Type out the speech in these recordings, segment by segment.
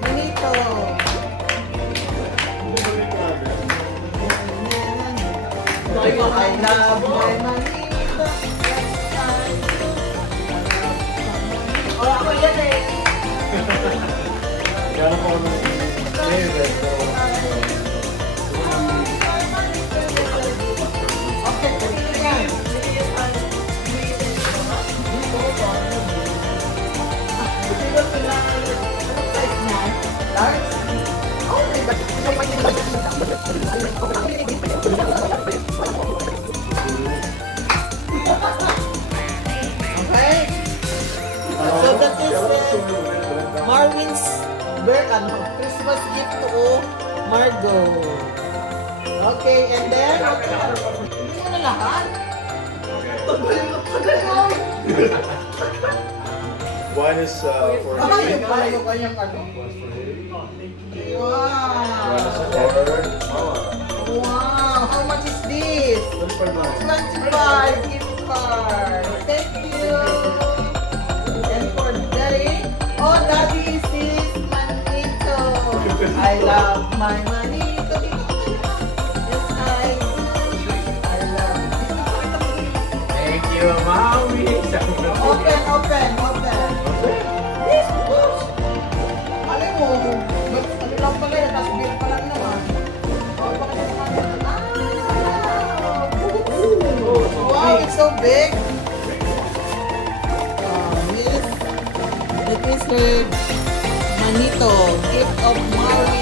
Manito. I love my manito. O, ako yan eh. Kaya po kami favorite. Okay, pwede yan. Large? Oh, may ba't? Okay. So that is Marvin's Christmas gift to Margot. Okay, and then hindi mo na lahat? One is for Haley. Yung kanyang ano? Wow! One is for Mama. Wow! How much is this? 25 gift card. Thank you. And for Daddy, oh, Daddy is his manito. I love my manito. Yes, I do. I love Thank you, Mommy. Open, open, open. This box. Alam mo, ano lang pala yun, tapos bill pa lang naman. Oh, bakit naman? Wow, it's so big. It is her manito, gift of Maui.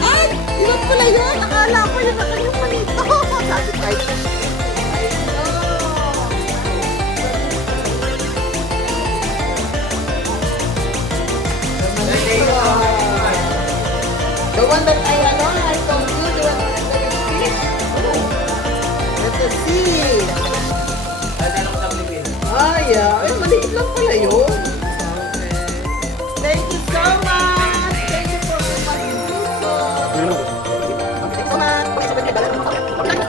Ay! Yun pala yun! Akala ko yun ang kanyang manito. Sabi ko, the one that I told you, the one that I fish. Let us see. Ah, yeah. Ay, maliit lang pala yun. Okay. Thank you so much. Thank you for the manito. Thank you so much.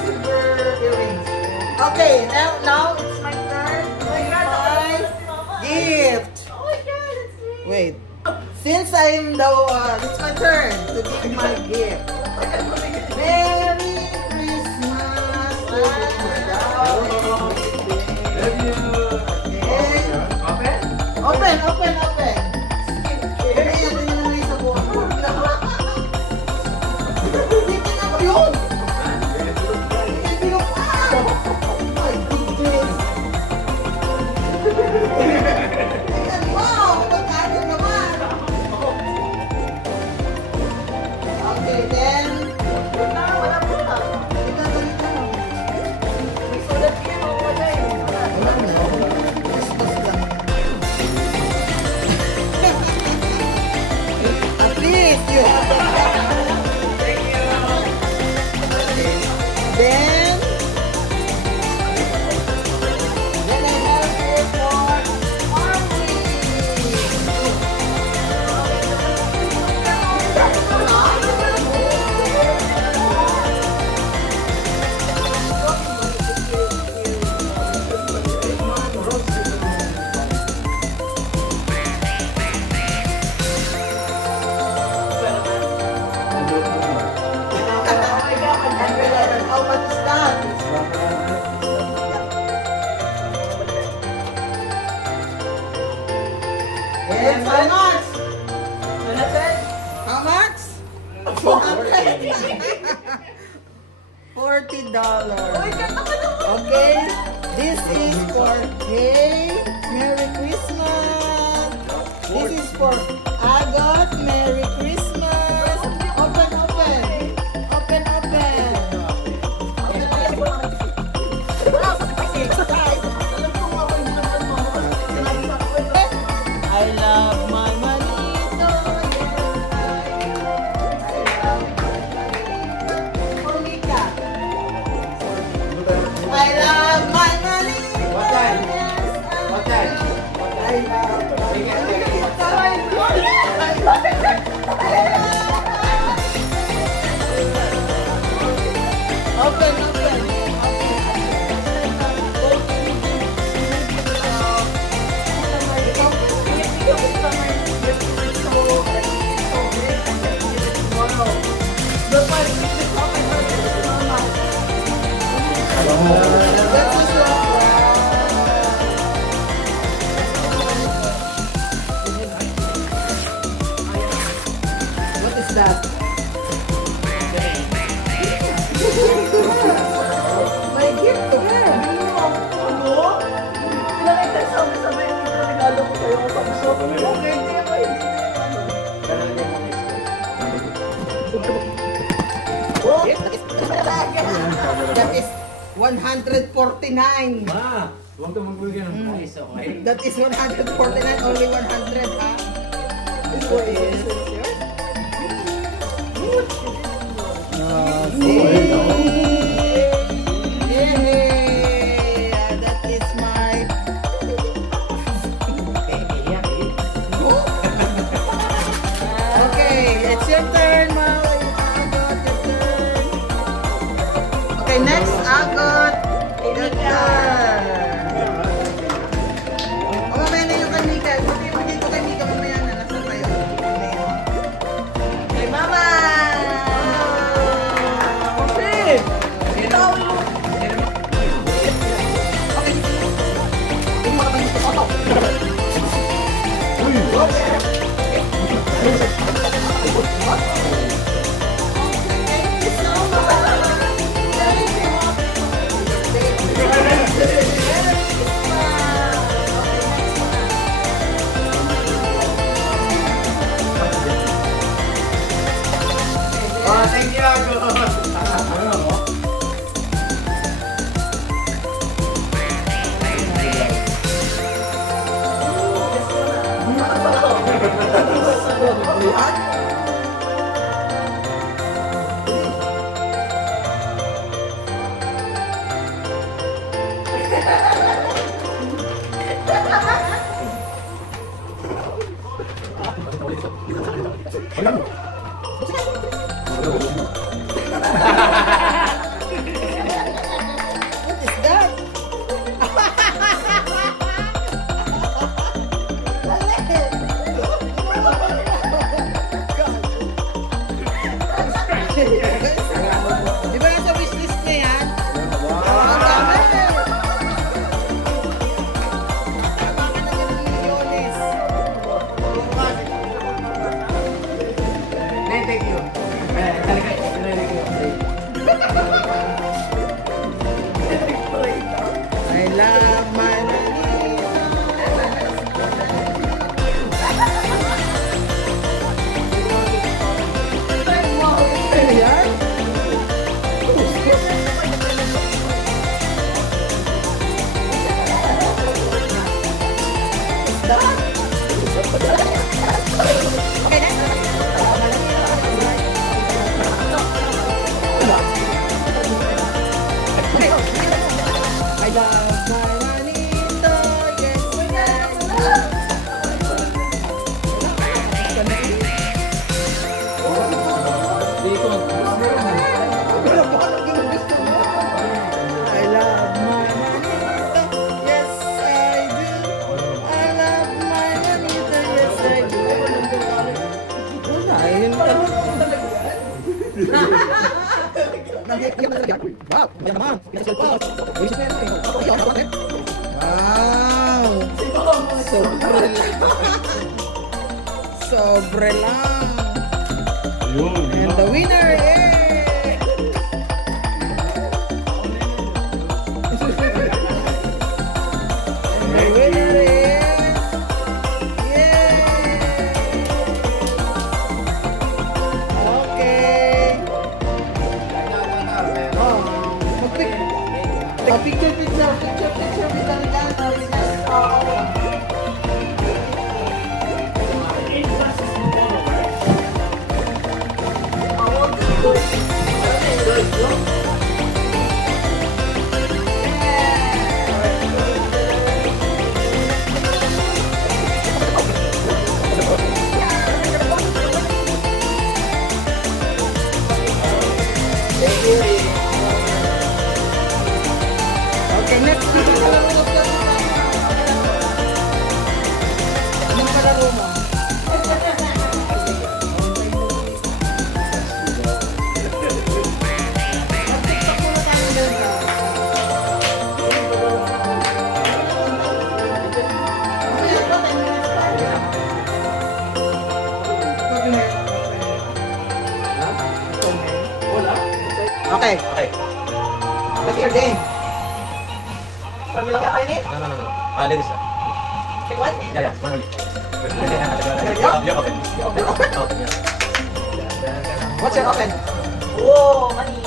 Silver earrings. Okay, now it's my turn. Gift. Oh my god, it's me. Wait. Since I'm the it's my turn to give my gift. Merry Christmas. Open. Dito na ko yun. Wow! Magkano naman? Okay, then wala po na. May sulat yan o wala eh. Wala mo. Christmas lang. At least you have Thank you. Then I have here for Marvin. How much is that? Yes, how much? How much? $40. Okay, this is for Hey, Merry Christmas. This is for Agot, Merry Christmas. Open. I love my manito. For Mika. I love my manito. What time? Yes, What time? I love my manito. That's the song. What is that? My gift to her. That is 149. Huwag ka magbigay ng price, okay? That is 149, only 100, ha? This one is yours? Yay! That is my... Okay, it's your turn, Maui. Agot, your turn. Okay, next, Agot. Your turn. O, mamaya na yung kay Mika. Bigay ko kay Mika, mamaya na. Nasa tayo. Kay Mama! Okay! Bitawan mo! Okay. Hindi mo naman yung photo. Uy! Thank you, Ago. What is that? Di ba nasa wishlist niya yan? Ang dami. Tama ka na yung milyones. Thank you. Talaga, thank you. I love my Ayan. Okay, I love my Juanito, yes, I love my Juanito, yes I do. I love my Juanito, yes I do. Ayun wow! Sobre lang. Sobre lang. And the winner is... The winner is... Yay! Okay. Oh, picture with the Okay, next. Anong kalaro mo? Mag-tiktok muna tayo dyan. What's your name? Pamilya ka kainin? No. Ladies. Take one? Yeah. One only. You're open. Oh, yeah. What's your open? Oh, money.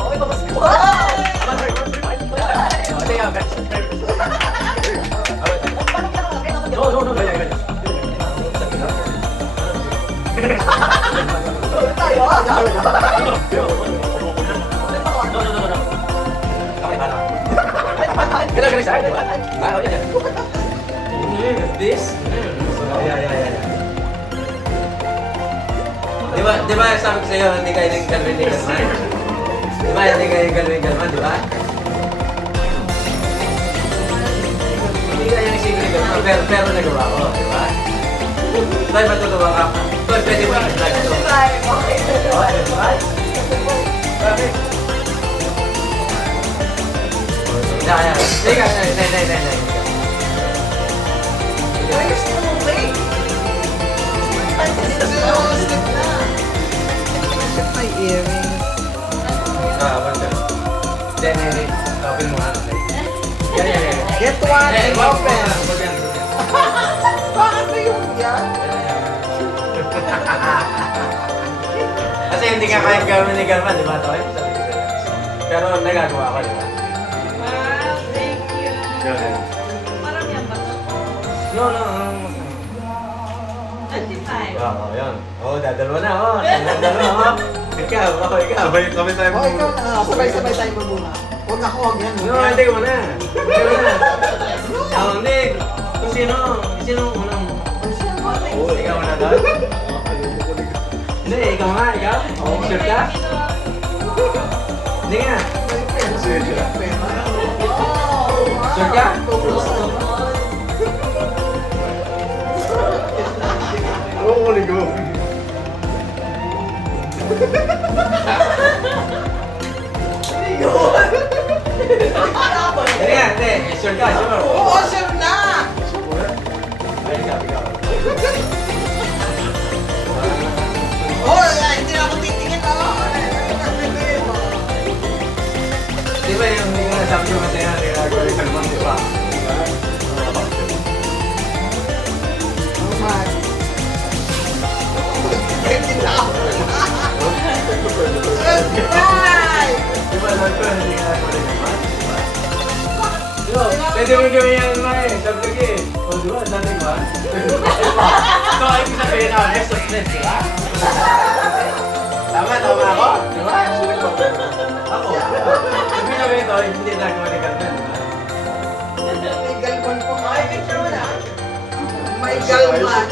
Okay, babas ko. Wow! No. Tayo, This? Yeah. Di ba sabi ko sa'yo, hindi kayo naging Calvin ni Galman? Di ba hindi kayo Calvin Galman, di ba? Hindi kayo yung single ni Galman, pero nagawa ko, di ba? Tayo matutuwa ka. Ito, pwede mo i-vlog ito. Bakit? Yeah. Sige, Ayos na mo, Ray. Slip na. Check my earrings. Then, open mo nga. Yeah. Get one and open. Bakit na yun yan? Kasi hindi nga kaya gawin ni Galman, di ba, Toy? Pero nagagawa ko, di ba? Wow, thank you. Parang yan ba ito? No. 25. Wow, yun. Dadalawa na, Dadalawa, Ikaw. Kami tayo. O, ikaw na. Sabay-sabay tayo magbuna. Huwag ako, huwag yan. No, hindi ko na. Hindi. Kung sino unang... Ikaw na doon? Hindi, ikaw nga, ikaw? Sure ka? Hindi nga. Sure ka? Hindi nga, hindi. Sure ka, sure. Oo, sure na! Ay, ikaw. Oh, hindi na ako titingin, Di ba yung hindi ko nasabi ko kasi nga ginagawa ni Kalman, di ba? Di ba lang ko hindi ginagawa ni Kalman? Di ba? Pwede mo gawin yan naman eh. Sabi ko eh. O di ba? Dati ba? So, ibig sabihin na, best of friends, di ba? Tama ako? Di ba? Ako. Ibig sabihin ito, hindi nagawa ni Kalman, di ba? May galman po. Ay, picture mo na. May galman.